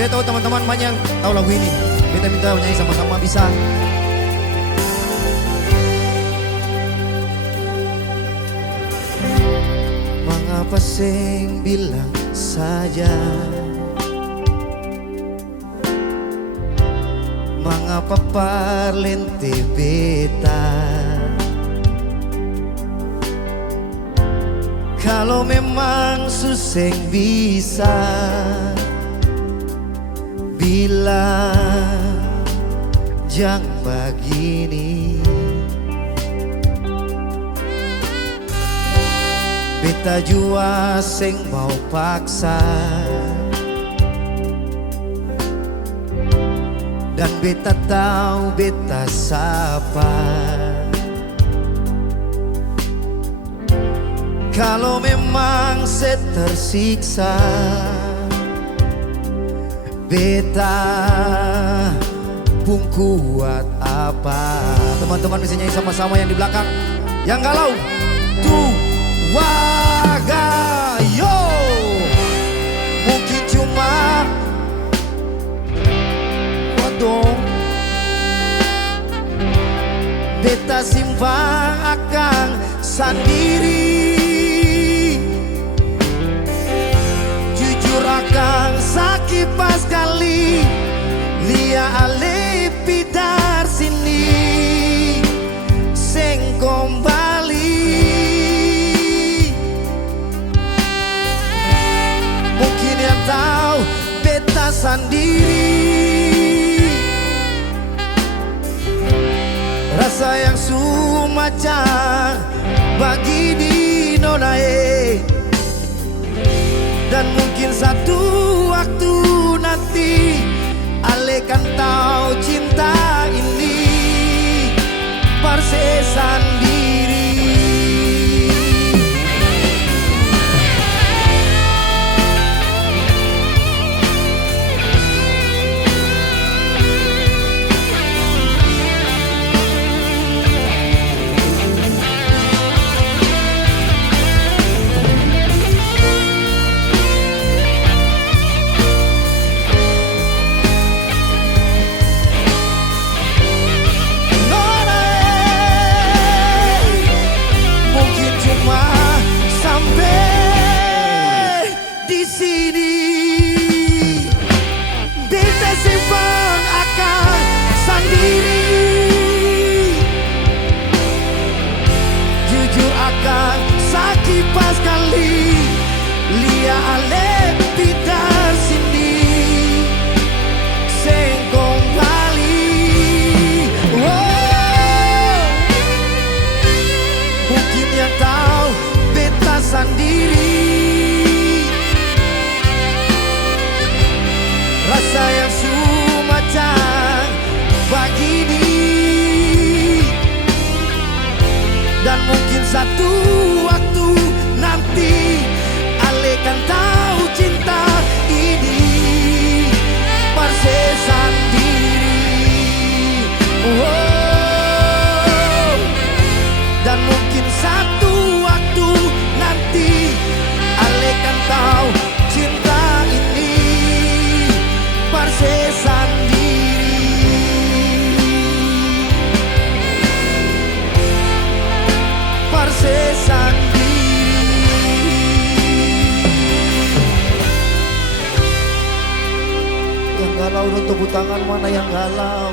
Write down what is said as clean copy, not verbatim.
Beta tahu teman-teman banyak tahu lagu ini. Beta minta nyanyi sama-sama bisa. Mengapa sing bilang saja, mengapa parlente beta, kalau memang suseng bisa bilang jangan begini. Beta jua sing mau paksa, dan beta tahu beta sapa. Kalau memang saya tersiksa, beta pun kuat apa. Teman-teman bisa nyanyi sama-sama yang di belakang, yang galau tuh wagayo. Mungkin cuma wadong beta simpang akan sendiri. Jujur akan sakit pas kali lia ale pidar sini seng kembali. Mungkin yang tahu beta sendiri, rasa yang sumacang bagi di nonae. Dan mungkin satu waktu nanti ale kan tahu cinta ini parse sendiri. Pas kali lia ale pidar sini seng kembali. Mungkin yang tahu beta sendiri, rasa yang sumacang begini. Dan mungkin satu waktu nanti ale kan tahu cinta ini parse sendiri. Dan mungkin satu waktu nanti ale kan tahu cinta ini parse sendiri. Parse sendiri. Yang galau untuk tepuk tangan, mana yang galau?